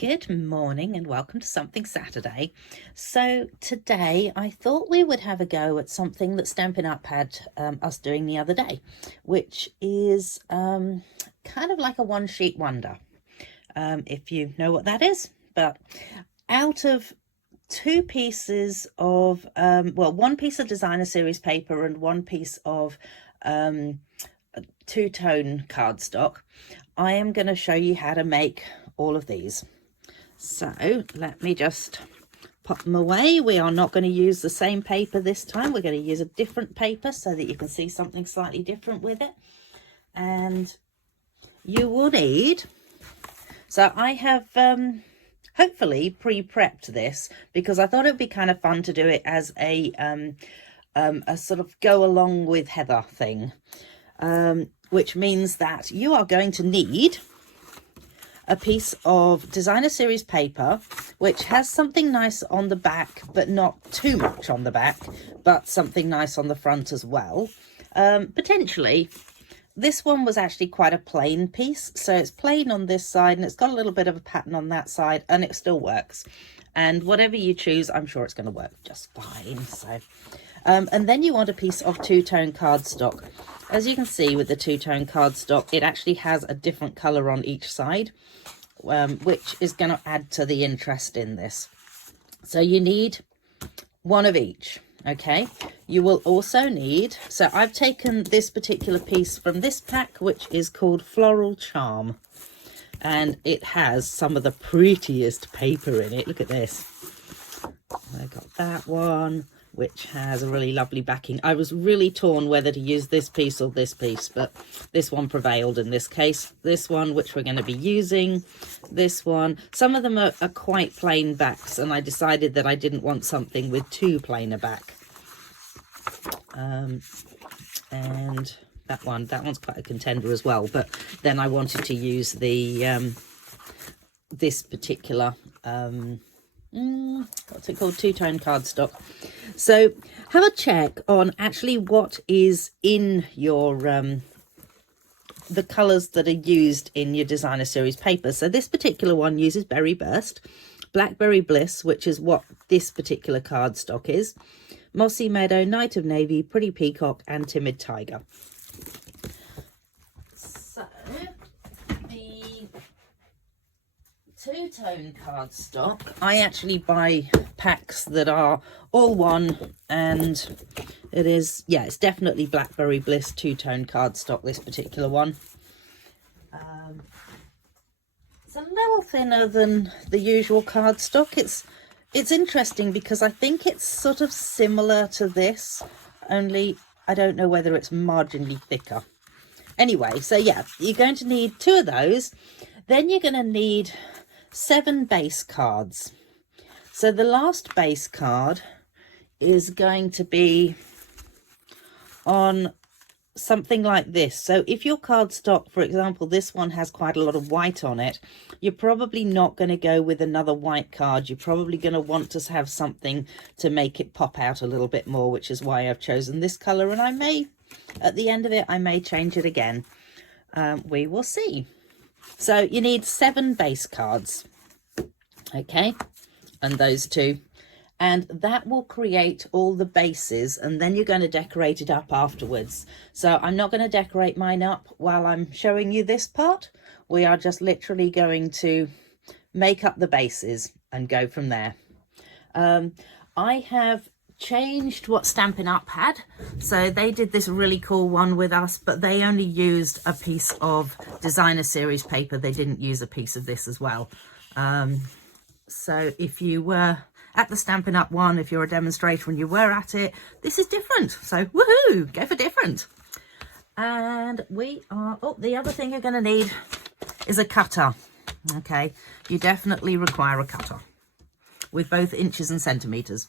Good morning and welcome to Something Saturday. So today I thought we would have a go at something that Stampin' Up! Had us doing the other day, which is kind of like a one-sheet wonder, if you know what that is. But out of two pieces of, one piece of designer series paper and one piece of two-tone cardstock, I am going to show you how to make all of these. So let me just pop them away. We are not going to use the same paper this time. We're going to use a different paper so that you can see something slightly different with it. And you will need, so I have hopefully pre-prepped this because I thought it would be kind of fun to do it as a sort of go along with Heather thing, which means that you are going to need a piece of designer series paper which has something nice on the back, but not too much on the back, but something nice on the front as well. Potentially this one was actually quite a plain piece, so it's plain on this side and it's got a little bit of a pattern on that side, and it still works. And whatever you choose, I'm sure it's going to work just fine. So and then you want a piece of two-tone cardstock. As you can see with the two-tone cardstock, it actually has a different color on each side, which is going to add to the interest in this. So you need one of each. Okay, you will also need, so I've taken this particular piece from this pack, which is called Floral Charm, and it has some of the prettiest paper in it. Look at this. I got that one, which has a really lovely backing. I was really torn whether to use this piece or this piece, but this one prevailed in this case. This one, which we're going to be using, this one, some of them are quite plain backs, and I decided that I didn't want something with too plain a back. And that one's quite a contender as well, but then I wanted to use the this particular what's it called, two-tone cardstock. So have a check on actually what is in your the colors that are used in your designer series paper. So this particular one uses Berry Burst, Blackberry Bliss, which is what this particular cardstock is, Mossy Meadow, Night of Navy, Pretty Peacock, and Timid Tiger. So the two-tone cardstock, I actually buy packs that are all one, and it is, yeah, it's definitely Blackberry Bliss two-tone cardstock, this particular one. It's a little thinner than the usual cardstock. It's interesting because I think it's sort of similar to this, only I don't know whether it's marginally thicker. Anyway, so yeah, you're going to need two of those. Then you're going to need 7 base cards. So the last base card is going to be on something like this. So if your cardstock, for example, this one has quite a lot of white on it, you're probably not going to go with another white card. You're probably going to want to have something to make it pop out a little bit more, which is why I've chosen this color, and I may, at the end of it, I may change it again. We will see. So you need 7 base cards, okay, and those two, and that will create all the bases, and then you're going to decorate it up afterwards. So I'm not going to decorate mine up while I'm showing you this part. We are just literally going to make up the bases and go from there. I have changed what Stampin' Up! Had. So they did this really cool one with us, but they only used a piece of designer series paper. They didn't use a piece of this as well. So if you were at the Stampin' Up! One, if you're a demonstrator and you were at it, this is different. So woohoo, go for different. And we are, oh, the other thing you're going to need is a cutter. Okay, you definitely require a cutter with both inches and centimeters.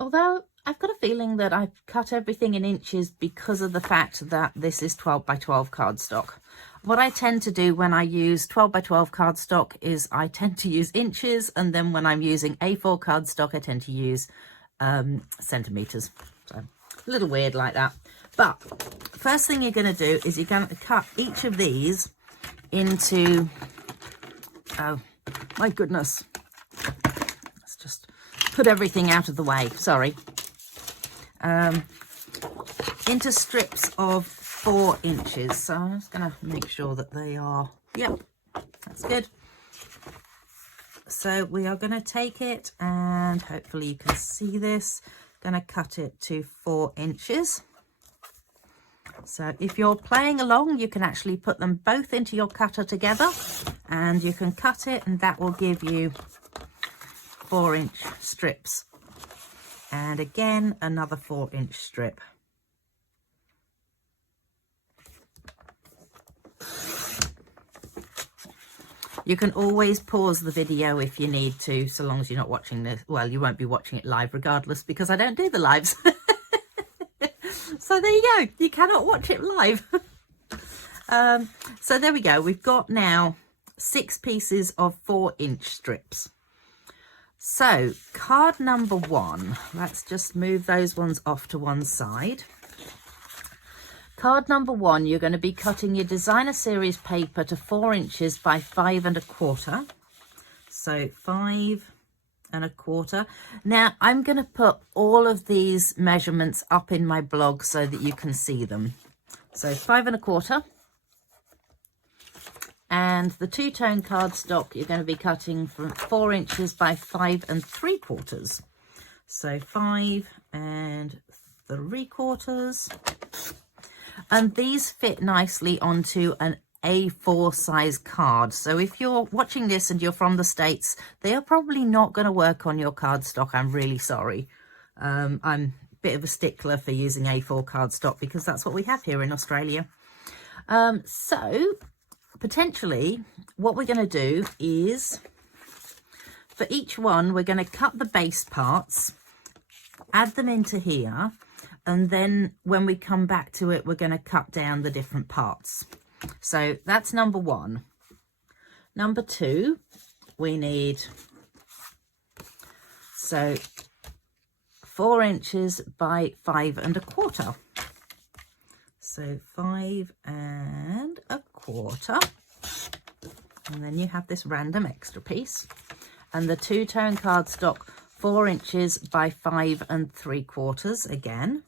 Although I've got a feeling that I've cut everything in inches because of the fact that this is 12 by 12 cardstock. What I tend to do when I use 12 by 12 cardstock is I tend to use inches, and then when I'm using A4 cardstock, I tend to use centimeters. So a little weird like that. But first thing you're going to do is you're going to cut each of these into Oh, my goodness. Let's just put everything out of the way. Sorry. Into strips of 4 inches. So I'm just going to make sure that they are, yep, that's good. So we are going to take it, and hopefully you can see this, going to cut it to 4 inches. So if you're playing along, you can actually put them both into your cutter together and you can cut it, and that will give you 4-inch strips. And again, another 4-inch strip. You can always pause the video if you need to, so long as you're not watching this. Well, you won't be watching it live regardless, because I don't do the lives. So there you go. You cannot watch it live. So there we go. We've got now 6 pieces of 4-inch strips. So card number 1, let's just move those ones off to one side. Card number 1, you're going to be cutting your designer series paper to 4 inches by 5 1/4. So 5 1/4. Now I'm going to put all of these measurements up in my blog so that you can see them. So 5 1/4. And the 2-tone cardstock, you're going to be cutting from 4 inches by 5 3/4. So 5 3/4. And these fit nicely onto an A4 size card. So if you're watching this and you're from the States, they are probably not going to work on your cardstock. I'm really sorry. I'm a bit of a stickler for using A4 cardstock because that's what we have here in Australia. So potentially what we're going to do is, for each one, we're going to cut the base parts, add them into here, and then when we come back to it, we're going to cut down the different parts. So that's number 1. Number 2, we need, so 4 inches by 5 1/4. So 5 1/4. And then you have this random extra piece. And the 2-tone cardstock, 4 inches by 5 3/4 again.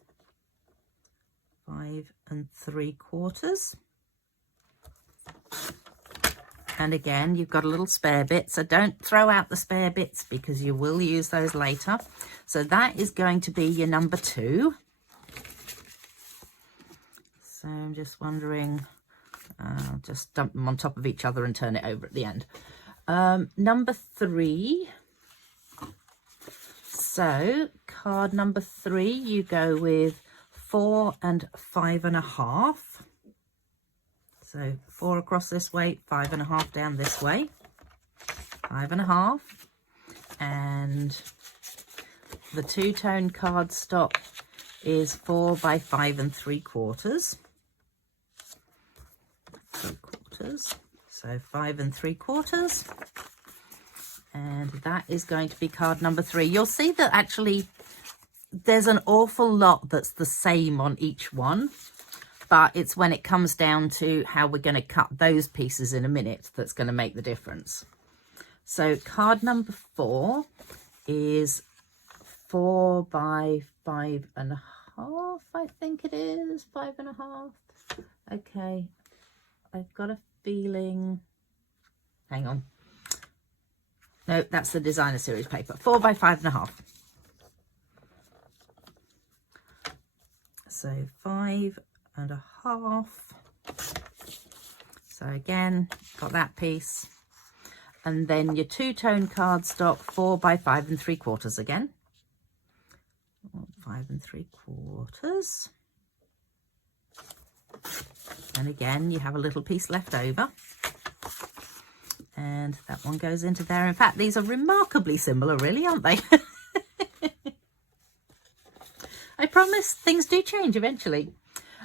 5 3/4. And again, you've got a little spare bit, so don't throw out the spare bits because you will use those later. So that is going to be your number 2. So I'm just wondering, I'll just dump them on top of each other and turn it over at the end. Number 3. So card number 3, you go with 4 5 1/2. So 4 across this way, 5 1/2 down this way, 5 1/2. And the 2-tone cardstock is 4 by 5 3/4. 3/4. So 5 3/4. And that is going to be card number 3. You'll see that actually there's an awful lot that's the same on each one, but it's when it comes down to how we're going to cut those pieces in a minute that's going to make the difference. So card number 4 is 4 by 5 1/2, I think it is, 5 1/2. Okay, I've got a feeling, hang on. No, that's the designer series paper, 4 by 5 1/2. So 5 1/2. So again, got that piece. And then your 2-tone cardstock, 4 by 5 3/4 again. 5 3/4. And again, you have a little piece left over. And that one goes into there. In fact, these are remarkably similar, really, aren't they? I promise things do change eventually.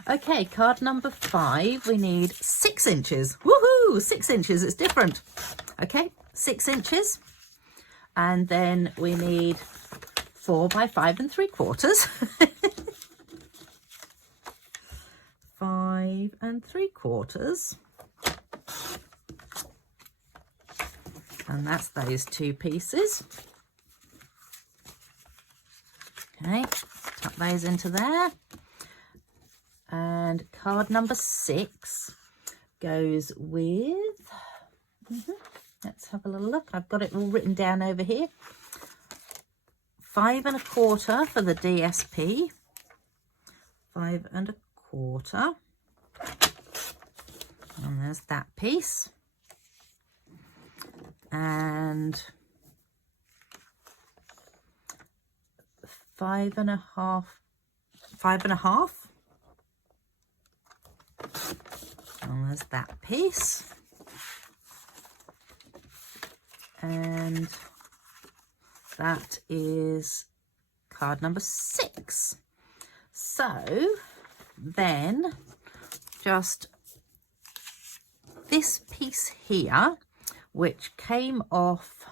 Okay, card number 5, we need 6 inches. Woohoo! 6 inches, it's different. Okay, 6 inches. And then we need 4 by 5 3/4. 5 3/4. And that's those two pieces. Okay, tuck those into there. And card number 6 goes with, let's have a little look. I've got it all written down over here. 5 1/4 for the DSP. 5 1/4. And there's that piece. And 5 1/2. 5 1/2. And there's that piece. And that is card number 6. So then just this piece here, which came off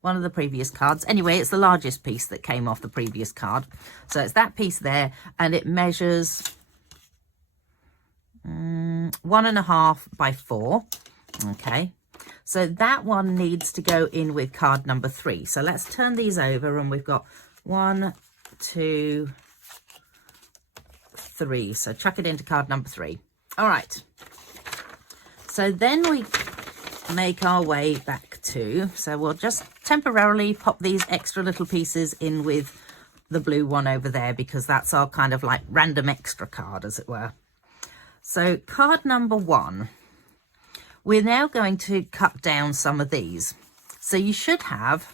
one of the previous cards. Anyway, it's the largest piece that came off the previous card. So it's that piece there, and it measures 1.5 by 4. Okay. So that one needs to go in with card number 3. So let's turn these over, and we've got 1, 2, 3. So chuck it into card number 3. All right. So then we make our way back to, so we'll just temporarily pop these extra little pieces in with the blue one over there, because that's our kind of like random extra card, as it were. So card number 1. We're now going to cut down some of these. So you should have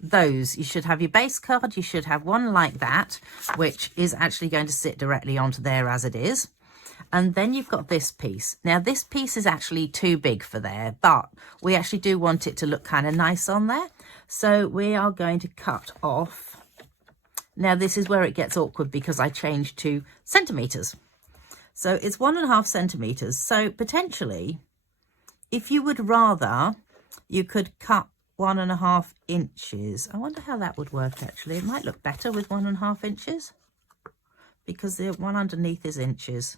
those. You should have your base card. You should have one like that, which is actually going to sit directly onto there as it is. And then you've got this piece. Now, this piece is actually too big for there, but we actually do want it to look kind of nice on there. So we are going to cut off. Now, this is where it gets awkward because I changed to centimetres. So it's 1.5 centimetres. So potentially, if you would rather, you could cut 1.5 inches. I wonder how that would work, actually. It might look better with 1.5 inches, because the one underneath is inches.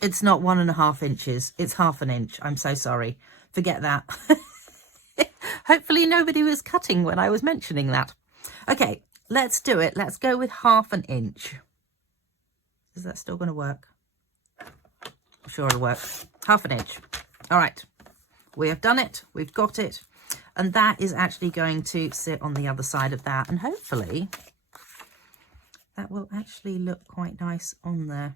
It's not 1.5 inches. It's 1/2 inch. I'm so sorry. Forget that. Hopefully nobody was cutting when I was mentioning that. Okay, let's do it. Let's go with 1/2 inch. Is that still going to work? I'm sure it'll work. 1/2 inch. All right. We have done it. We've got it. And that is actually going to sit on the other side of that. And hopefully that will actually look quite nice on there.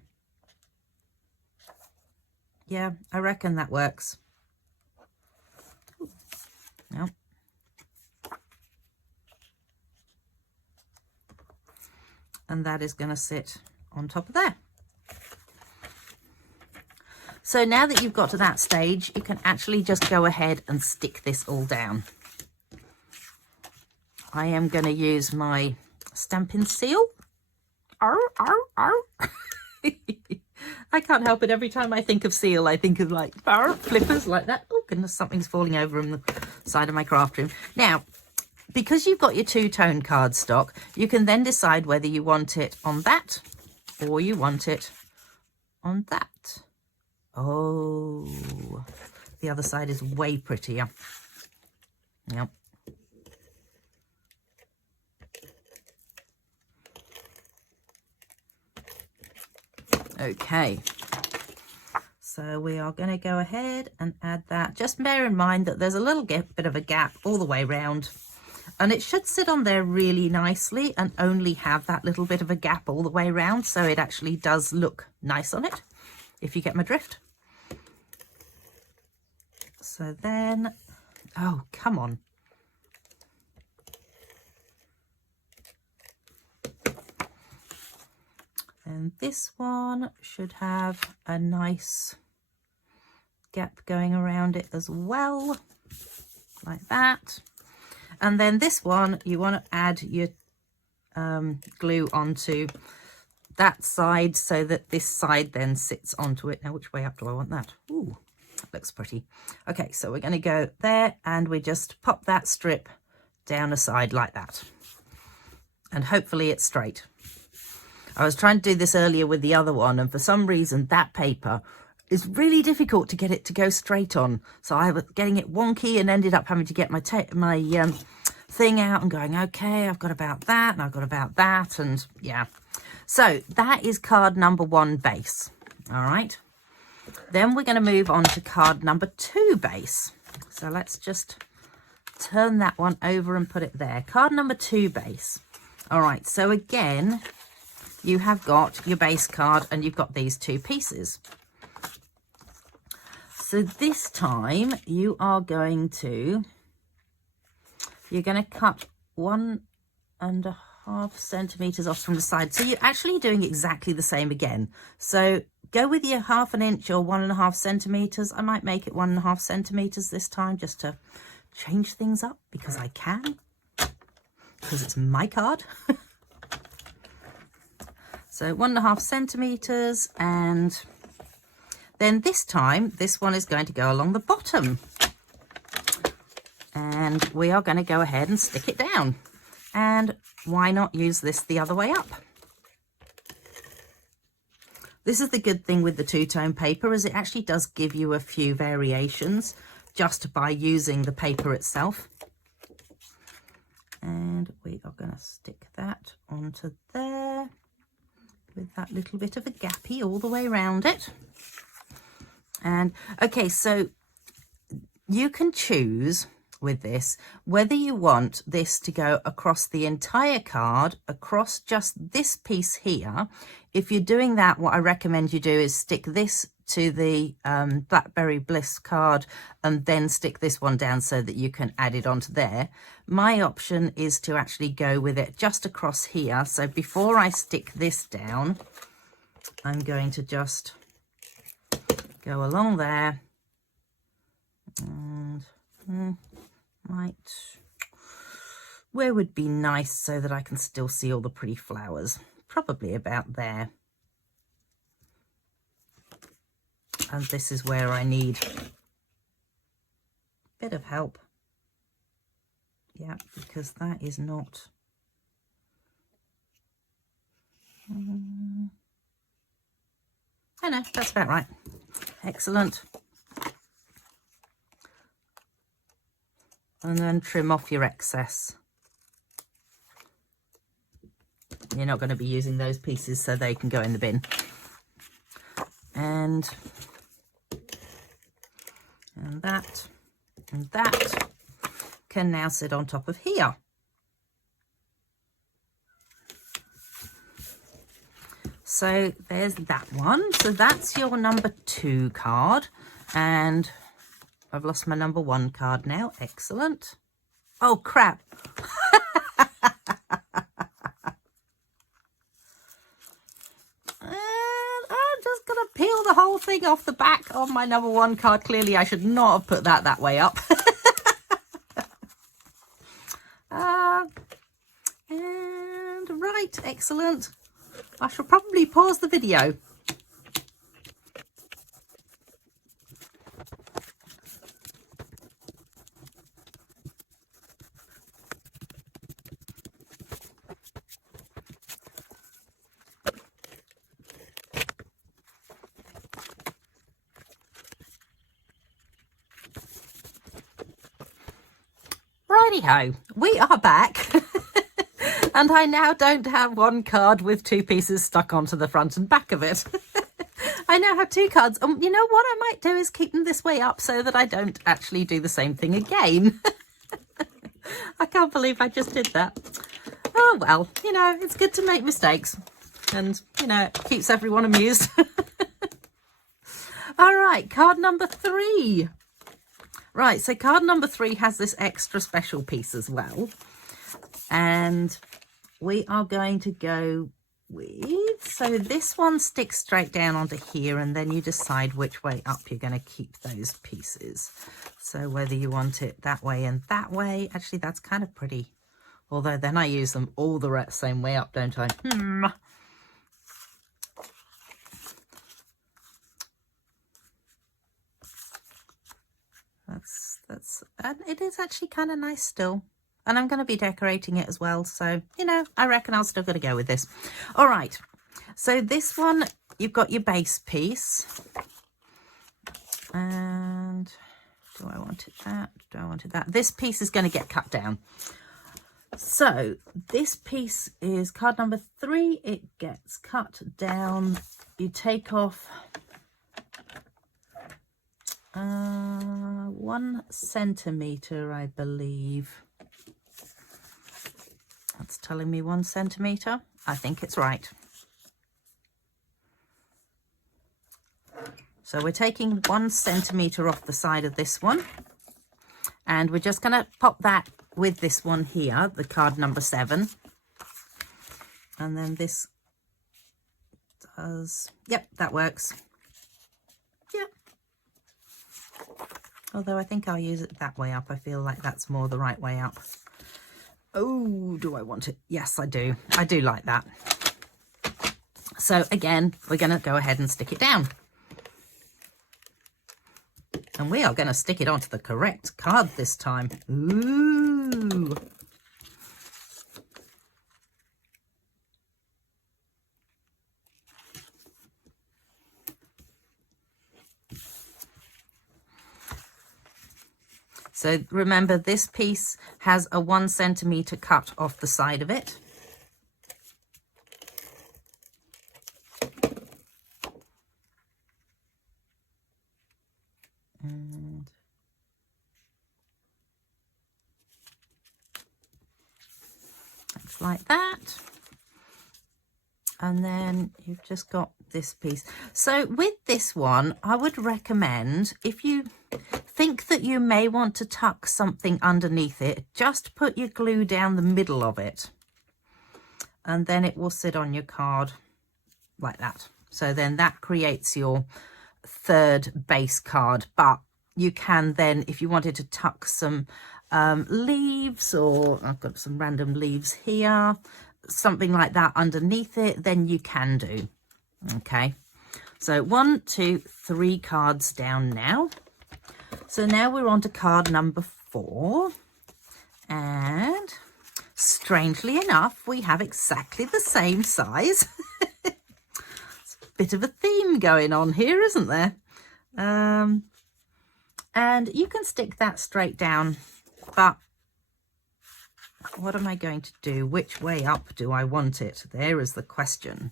Yeah, I reckon that works. Yep. And that is going to sit on top of there. So now that you've got to that stage, you can actually just go ahead and stick this all down. I am going to use my Stampin' Seal. Arr, arr, arr. I can't help it. Every time I think of seal, I think of like flippers like that. Oh goodness, something's falling over on the side of my craft room. Now, because you've got your two-tone cardstock, you can then decide whether you want it on that or you want it on that. Oh, the other side is way prettier. Yep. Okay, so we are going to go ahead and add that. Just bear in mind that there's a little bit of a gap all the way around, and it should sit on there really nicely and only have that little bit of a gap all the way around, so it actually does look nice on it, if you get my drift. So then, oh, come on. And this one should have a nice gap going around it as well, like that. And then this one, you want to add your glue onto that side so that this side then sits onto it. Now, which way up do I want that? Ooh, that looks pretty. Okay, so we're going to go there and we just pop that strip down a side like that. And hopefully it's straight. I was trying to do this earlier with the other one, and for some reason that paper it's really difficult to get it to go straight on. So I was getting it wonky and ended up having to get my thing out and going, okay, I've got about that and I've got about that, and yeah. So that is card number 1 base. All right. Then we're going to move on to card number 2 base. So let's just turn that one over and put it there. Card number 2 base. All right. So again, you have got your base card and you've got these 2 pieces. So this time you are going to, you're going to cut 1.5 centimeters off from the side. So you're actually doing exactly the same again. So go with your 1/2 inch or 1.5 centimeters. I might make it 1.5 centimeters this time just to change things up because I can, because it's my card. So 1.5 centimeters, and then this time, this one is going to go along the bottom. And we are going to go ahead and stick it down. And why not use this the other way up? This is the good thing with the 2-tone paper, is it actually does give you a few variations just by using the paper itself. And we are going to stick that onto there with that little bit of a gappy all the way around it. And okay, so you can choose with this whether you want this to go across the entire card, across just this piece here. If you're doing that, what I recommend you do is stick this to the Blackberry Bliss card and then stick this one down so that you can add it onto there. My option is to actually go with it just across here. So before I stick this down, I'm going to just go along there and where would be nice so that I can still see all the pretty flowers? Probably about there. And this is where I need a bit of help. Yeah, because that is not... I know, that's about right. Excellent. And then trim off your excess. You're not going to be using those pieces, so they can go in the bin. And that can now sit on top of here. So there's that one. So that's your number 2 card. And I've lost my number 1 card now. Excellent. Oh, crap. And I'm just going to peel the whole thing off the back of my number 1 card. Clearly, I should not have put that way up. And right, excellent. I shall probably pause the video. Righty-ho, we are back. And I now don't have 1 card with 2 pieces stuck onto the front and back of it. I now have 2 cards. You know what I might do is keep them this way up so that I don't actually do the same thing again. I can't believe I just did that. Oh, well, you know, it's good to make mistakes. And, you know, it keeps everyone amused. All right, card number 3. Right, so card number 3 has this extra special piece as well. And we are going to go with, so this one sticks straight down onto here, and then you decide which way up you're going to keep those pieces. So whether you want it that way and that way, actually that's kind of pretty. Although then I use them all the same way up, don't I? And it is actually kind of nice still. And I'm going to be decorating it as well. So, you know, I reckon I'll still going to go with this. All right. So this one, you've got your base piece. And do I want it that? Do I want it that? This piece is going to get cut down. So this piece is card number 3. It gets cut down. You take off 1 centimetre, I believe. That's telling me 1 centimetre. I think it's right. So we're taking 1 centimetre off the side of this one, and we're just going to pop that with this one here, the card number 7. And then this does, yep, that works. Yep. Although I think I'll use it that way up. I feel like that's more the right way up. Oh, do I want it? Yes, I do. I do like that. So again, we're going to go ahead and stick it down. And we are going to stick it onto the correct card this time. Ooh. So remember, this piece has a 1 centimetre cut off the side of it. And looks like that. And then you've just got this piece. So with this one, I would recommend, if you think that you may want to tuck something underneath it, just put your glue down the middle of it. And then it will sit on your card like that. So then that creates your 3rd base card. But you can then, if you wanted to tuck some leaves, or I've got some random leaves here, something like that underneath it, then you can do. Okay, so 1, 2, 3 cards down now. So now we're on to card number 4, and strangely enough, we have exactly the same size. It's a bit of a theme going on here, isn't there? And you can stick that straight down, but what am I going to do? Which way up do I want it? There is the question.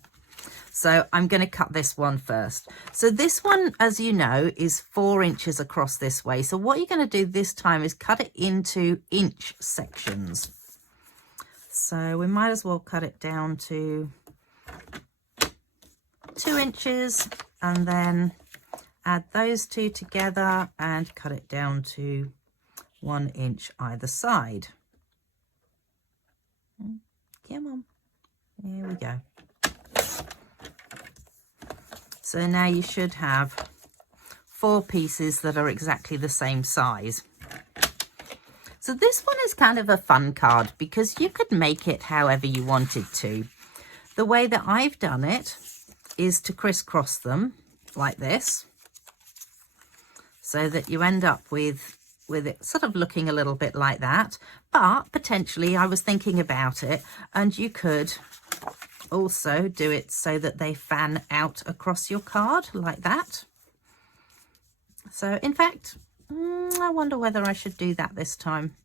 So I'm going to cut this one first. So this one, as you know, is 4 inches across this way. So what you're going to do this time is cut it into inch sections. So we might as well cut it down to 2 inches, and then add those 2 together and cut it down to 1 inch either side. Come on. There we go. So now you should have 4 pieces that are exactly the same size. So this one is kind of a fun card because you could make it however you wanted to. The way that I've done it is to crisscross them like this, so that you end up with it sort of looking a little bit like that. But potentially, I was thinking about it, and you could also do it so that they fan out across your card like that. So in fact, I wonder whether I should do that this time.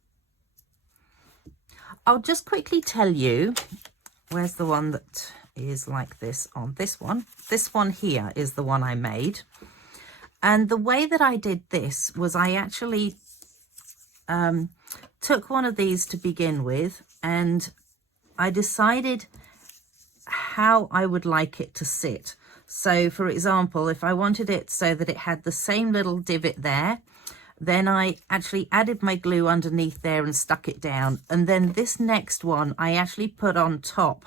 I'll just quickly tell you, where's the one that is like this on this one? This one here is the one I made. And the way that I did this was I actually took one of these to begin with, and I decided how I would like it to sit. So for example, if I wanted it so that it had the same little divot there, then I actually added my glue underneath there and stuck it down. And then this next one I actually put on top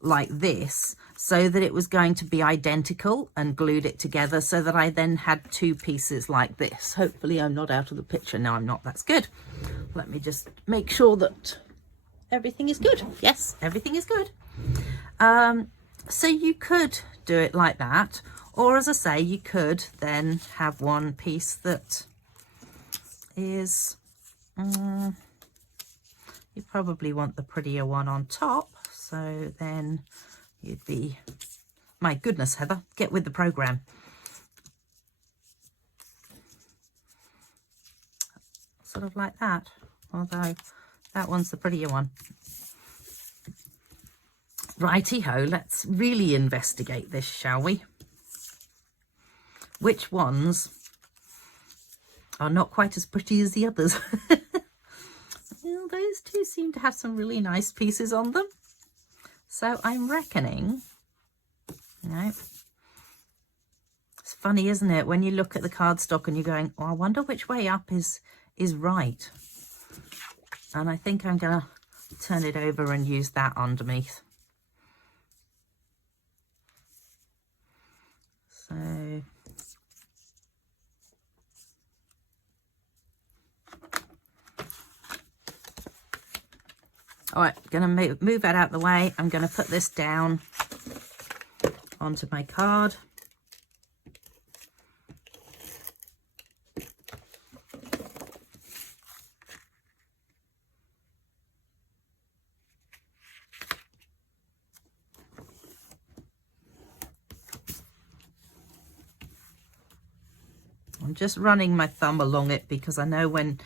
like this, so that it was going to be identical, and glued it together so that I then had 2 pieces like this. Hopefully I'm not out of the picture. No, I'm not. That's good. Let me just make sure that everything is good. Yes, everything is good. So you could do it like that, or as I say, you could then have one piece that is you probably want the prettier one on top. So then you'd be, my goodness, Heather, get with the program. sort of like that, although that one's the prettier one. Righty-ho, let's really investigate this, shall we? Which ones are not quite as pretty as the others? Well, those two seem to have some really nice pieces on them. So I'm reckoning, it's funny, isn't it, when you look at the cardstock and you're going, oh, I wonder which way up is right. And I think I'm going to turn it over and use that underneath. So all right, going to move that out the way. I'm going to put this down onto my card. I'm just running my thumb along it because I know when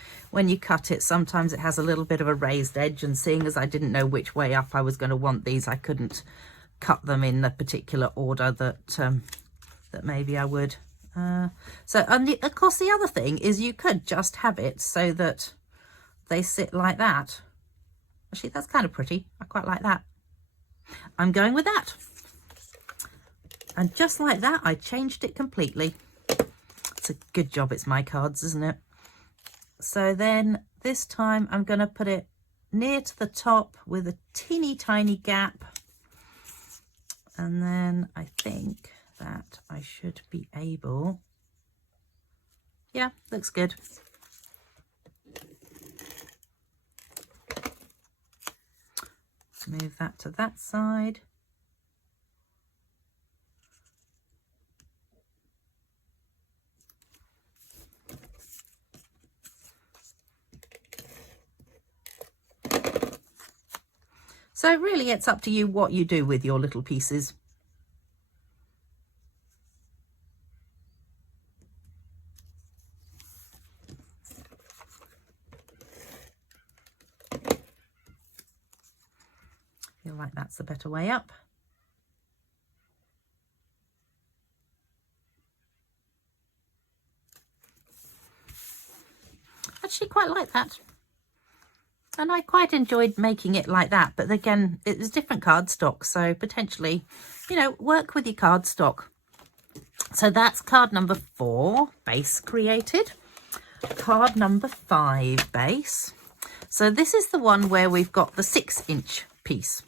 you cut it, sometimes it has a little bit of a raised edge, and seeing as I didn't know which way up I was going to want these, I couldn't cut them in the particular order that maybe I would. So, and of course, the other thing is you could just have it so that they sit like that. Actually, that's kind of pretty. I quite like that. I'm going with that. And just like that, I changed it completely. It's a good job it's my cards, isn't it? So then this time I'm going to put it near to the top with a teeny tiny gap. And then I think that I should be able, yeah, looks good. Move that to that side. So really it's up to you what you do with your little pieces. Feel like that's the better way up. Actually quite like that. And I quite enjoyed making it like that. But again, it was different cardstock. So potentially, you know, work with your cardstock. So that's card number 4, base created. Card number 5, base. So this is the one where we've got the 6-inch piece.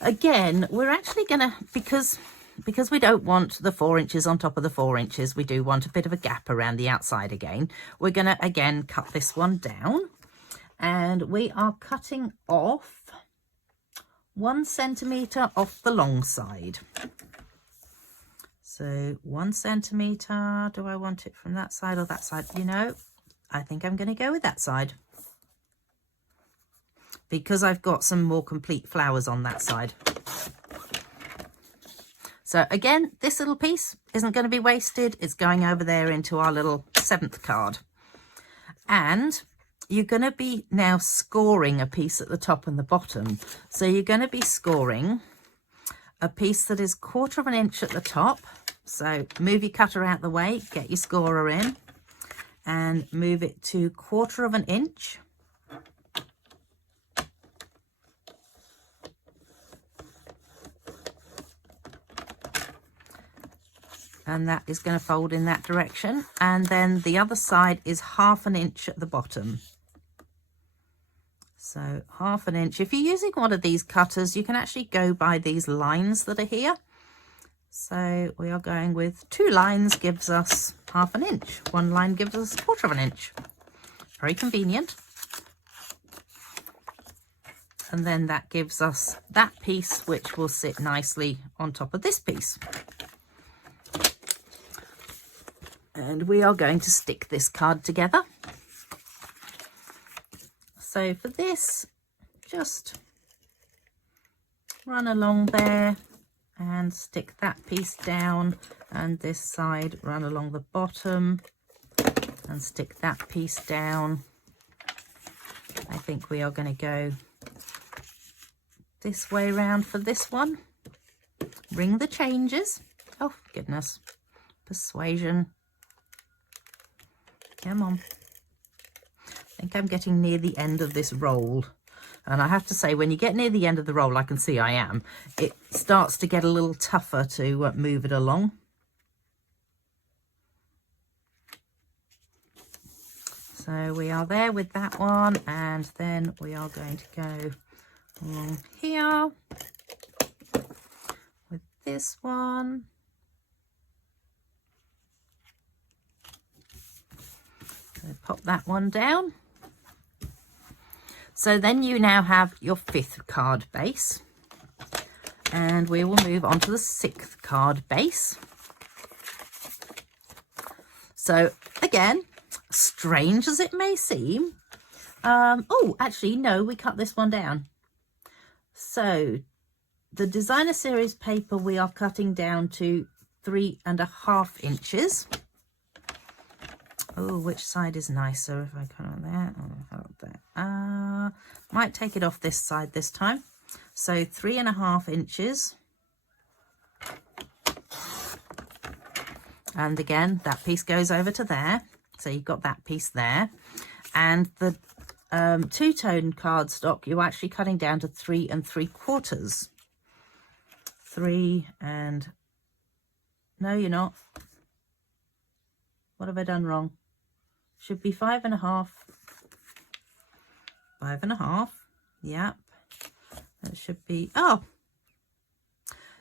Again, we're actually going to, because we don't want the 4 inches on top of the 4 inches, we do want a bit of a gap around the outside again. We're going to, again, cut this one down. And we are cutting off 1 centimetre off the long side. So 1 centimetre, do I want it from that side or that side? You know, I think I'm going to go with that side, because I've got some more complete flowers on that side. So again, this little piece isn't going to be wasted. It's going over there into our little 7th card. And you're going to be now scoring a piece at the top and the bottom. So you're going to be scoring a piece that is 1/4 inch at the top. So move your cutter out the way, get your scorer in, and move it to 1/4 inch. And that is going to fold in that direction. And then the other side is 1/2 inch at the bottom. So 1/2 inch. If you're using one of these cutters, you can actually go by these lines that are here. So we are going with 2 lines gives us 1/2 inch. 1 line gives us 1/4 inch. Very convenient. And then that gives us that piece, which will sit nicely on top of this piece. And we are going to stick this card together. So for this, just run along there and stick that piece down, and this side run along the bottom and stick that piece down. I think we are going to go this way round for this one. Ring the changes. Oh goodness, persuasion. Come on. I think I'm getting near the end of this roll. And I have to say, when you get near the end of the roll, I can see I am, it starts to get a little tougher to move it along. So we are there with that one, and then we are going to go along here with this one. So pop that one down. So then you now have your 5th card base, and we will move on to the 6th card base. So again, strange as it may seem, oh, actually, no, we cut this one down. So the designer series paper, we are cutting down to 3.5 inches. Oh, which side is nicer? If I cut on there, there. Might take it off this side this time. So 3.5 inches. And again, that piece goes over to there. So you've got that piece there. And the two-tone cardstock, you're actually cutting down to 3 3/4. 3 and... No, you're not. What have I done wrong? Should be 5.5. 5.5. Yep. That should be... Oh!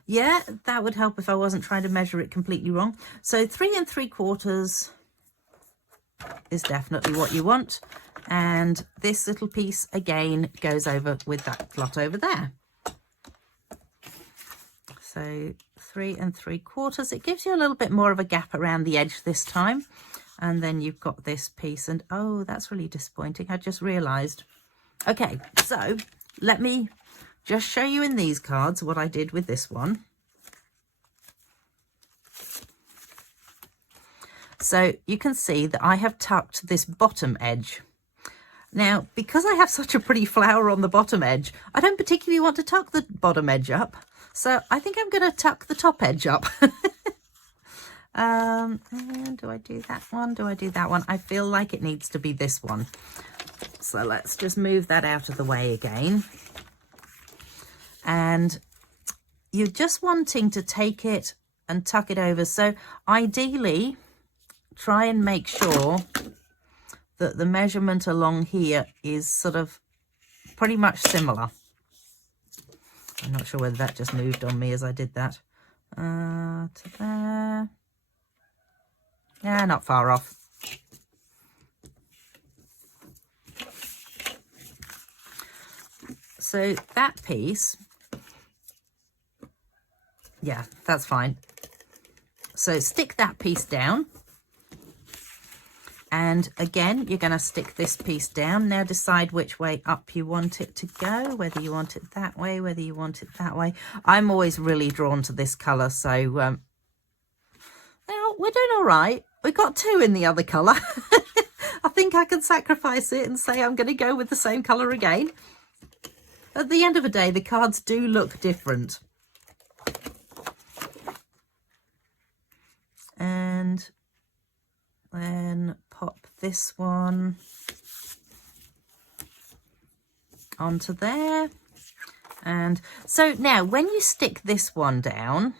Yeah, that would help if I wasn't trying to measure it completely wrong. So 3 3/4 is definitely what you want. And this little piece, again, goes over with that lot over there. So 3 3/4. It gives you a little bit more of a gap around the edge this time. And then you've got this piece, and oh, that's really disappointing. I just realized. Okay, so let me just show you in these cards what I did with this one. So you can see that I have tucked this bottom edge. Now, because I have such a pretty flower on the bottom edge, I don't particularly want to tuck the bottom edge up. So I think I'm going to tuck the top edge up. And do I do that one? Do I do that one? I feel like it needs to be this one. So let's just move that out of the way again. And you're just wanting to take it and tuck it over. So ideally, try and make sure that the measurement along here is sort of pretty much similar. I'm not sure whether that just moved on me as I did that. To there. Yeah, not far off. So that piece, yeah, that's fine. So stick that piece down. And again, you're going to stick this piece down. Now decide which way up you want it to go, whether you want it that way, whether you want it that way. I'm always really drawn to this colour, so now we're doing all right. We got 2 in the other colour. I think I can sacrifice it and say I'm going to go with the same colour again. At the end of the day, the cards do look different. And then pop this one onto there. And so now when you stick this one down,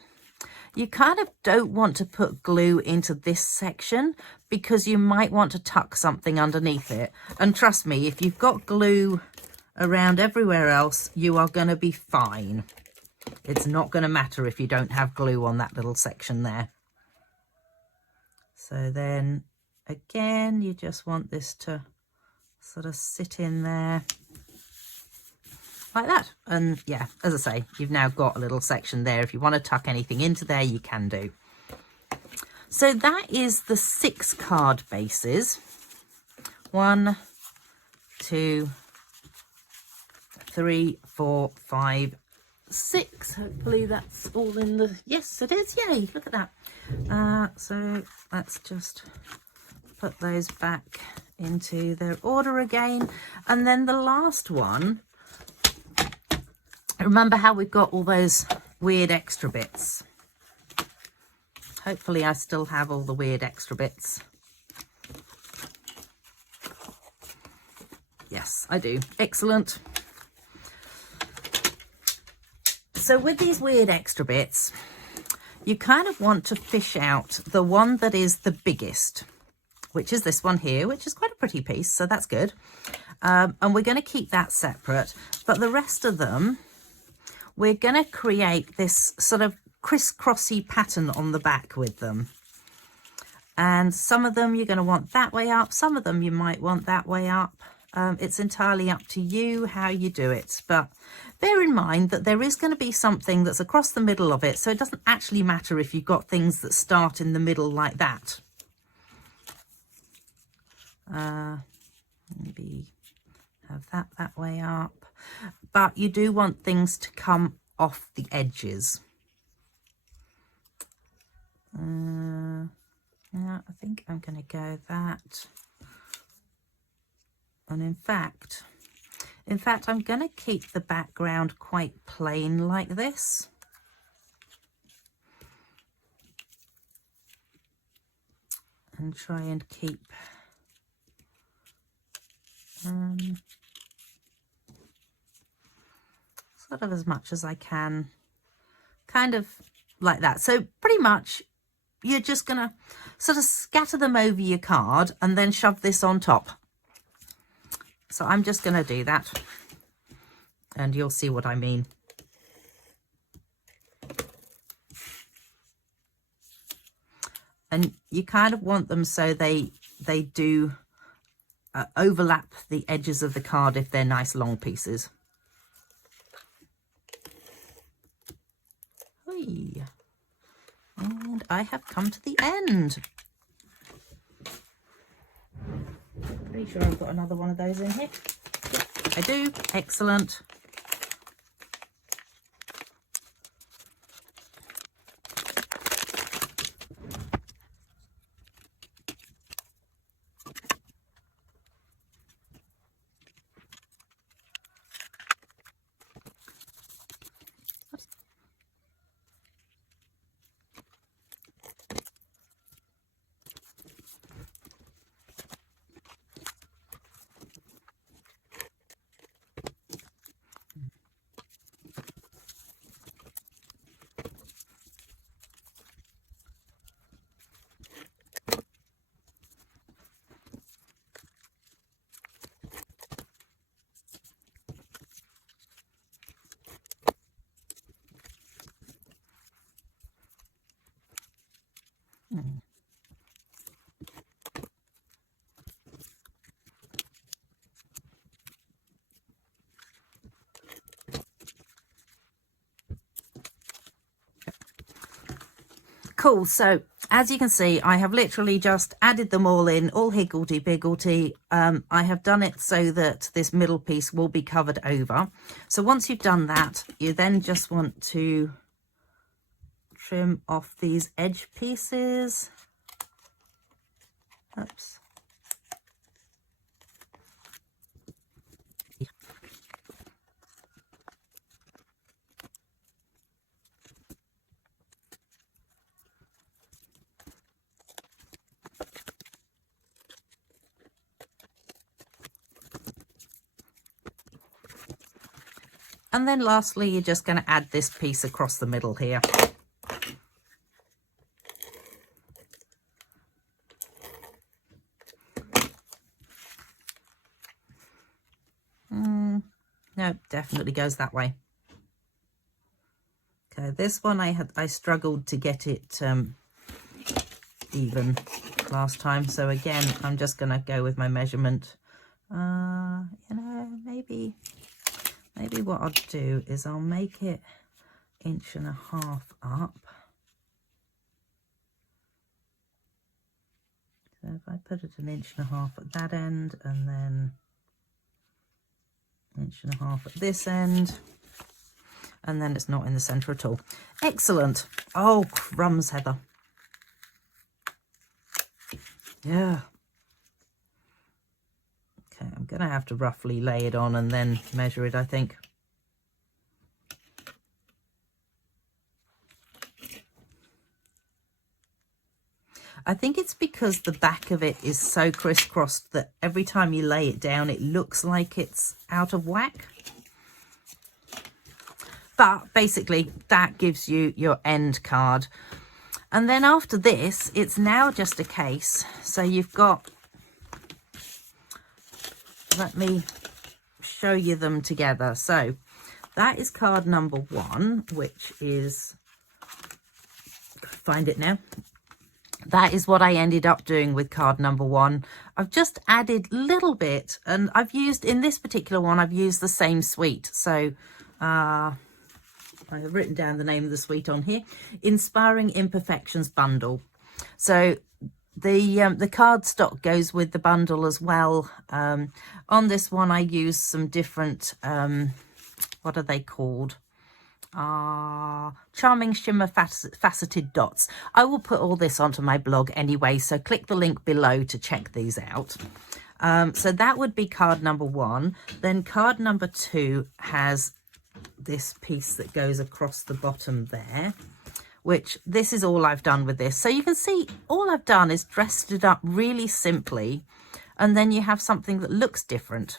you kind of don't want to put glue into this section because you might want to tuck something underneath it. And trust me, if you've got glue around everywhere else, you are going to be fine. It's not going to matter if you don't have glue on that little section there. So then again, you just want this to sort of sit in there like that. And yeah, as I say, you've now got a little section there. If you want to tuck anything into there, you can do. So that is the 6 card bases. 1, 2, 3, 4, 5, 6. Hopefully that's all in the... Yes, it is. Yay, look at that. So let's just put those back into their order again. And then the last one, remember how we've got all those weird extra bits? Hopefully I still have all the weird extra bits. Yes, I do. Excellent. So with these weird extra bits, you kind of want to fish out the one that is the biggest, which is this one here, which is quite a pretty piece, so that's good. And we're going to keep that separate, but the rest of them, we're going to create this sort of crisscrossy pattern on the back with them. And some of them you're going to want that way up, some of them you might want that way up. It's entirely up to you how you do it, but bear in mind that there is going to be something that's across the middle of it, so it doesn't actually matter if you've got things that start in the middle like that. Maybe have that way up, but you do want things to come off the edges. Yeah, I think I'm going to go that. And in fact, I'm going to keep the background quite plain like this. And try and keep sort of as much as I can, kind of like that. So pretty much you're just going to sort of scatter them over your card and then shove this on top. So I'm just going to do that and you'll see what I mean. And you kind of want them so they do overlap the edges of the card if they're nice long pieces. Whee. And I have come to the end. Pretty sure I've got another one of those in here. Yep, I do. Excellent. Cool. So as you can see, I have literally just added them all in, all higgledy-piggledy. I have done it so that this middle piece will be covered over. So once you've done that, you then just want to trim off these edge pieces. Oops. And then lastly, you're just going to add this piece across the middle here. No, definitely goes that way. Okay, this one I struggled to get it even last time. So again, I'm just going to go with my measurement. You know, maybe what I'll do is I'll make it 1.5 inches up. So if I put it 1.5 inches at that end and then 1.5 inches at this end, and then it's not in the center at all. Excellent. Oh, crumbs, Heather. Yeah. going to have to roughly lay it on and then measure it, I think. I think it's because the back of it is so crisscrossed that every time you lay it down, it looks like it's out of whack. But basically, that gives you your end card. And then after this, it's now just a case. So you've got, let me show you them together. So that is card number 1, which is, find it now. That is what I ended up doing with card number 1. I've just added a little bit, and I've used, in this particular one, I've used the same suite. So I have written down the name of the suite on here, Inspiring Imperfections Bundle. So the cardstock goes with the bundle as well. On this one, I used some different, what are they called? Charming Shimmer Faceted Dots. I will put all this onto my blog anyway, so click the link below to check these out. So that would be card number 1. Then card number 2 has this piece that goes across the bottom there, which this is all I've done with this. So you can see all I've done is dressed it up really simply, and then you have something that looks different.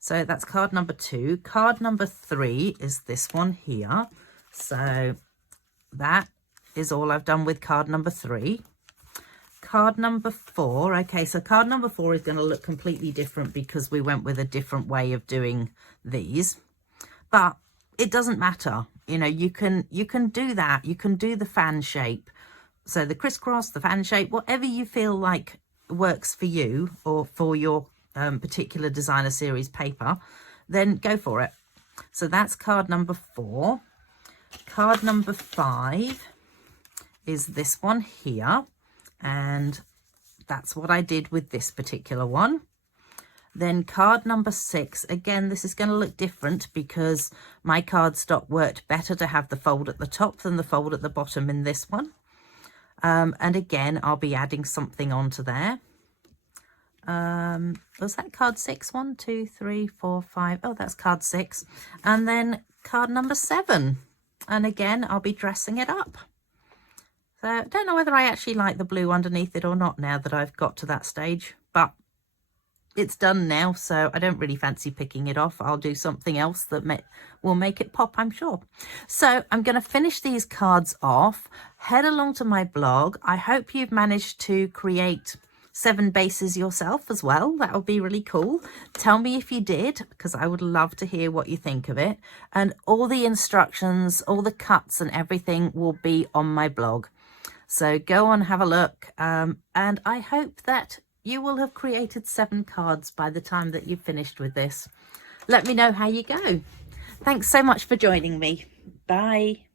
So that's card number 2. Card number 3 is this one here. So that is all I've done with card number 3. Card number 4. Okay, so card number 4 is going to look completely different because we went with a different way of doing these. But it doesn't matter. You know, you can do that. You can do the fan shape. So the crisscross, the fan shape, whatever you feel like works for you or for your particular designer series paper, then go for it. So that's card number 4. Card number 5 is this one here, and that's what I did with this particular one. Then card number 6, again, this is going to look different because my cardstock worked better to have the fold at the top than the fold at the bottom in this one. And again, I'll be adding something onto there. Was that card 6? 1, 2, 3, 4, 5. Oh, that's card 6. And then card number 7. And again, I'll be dressing it up. So I don't know whether I actually like the blue underneath it or not now that I've got to that stage, but it's done now, so I don't really fancy picking it off. I'll do something else that will make it pop, I'm sure. So I'm going to finish these cards off. Head along to my blog. I hope you've managed to create 7 bases yourself as well. That would be really cool. Tell me if you did, because I would love to hear what you think of it. And all the instructions, all the cuts and everything will be on my blog. So go on, have a look. And I hope that you will have created 7 cards by the time that you've finished with this. Let me know how you go. Thanks so much for joining me. Bye.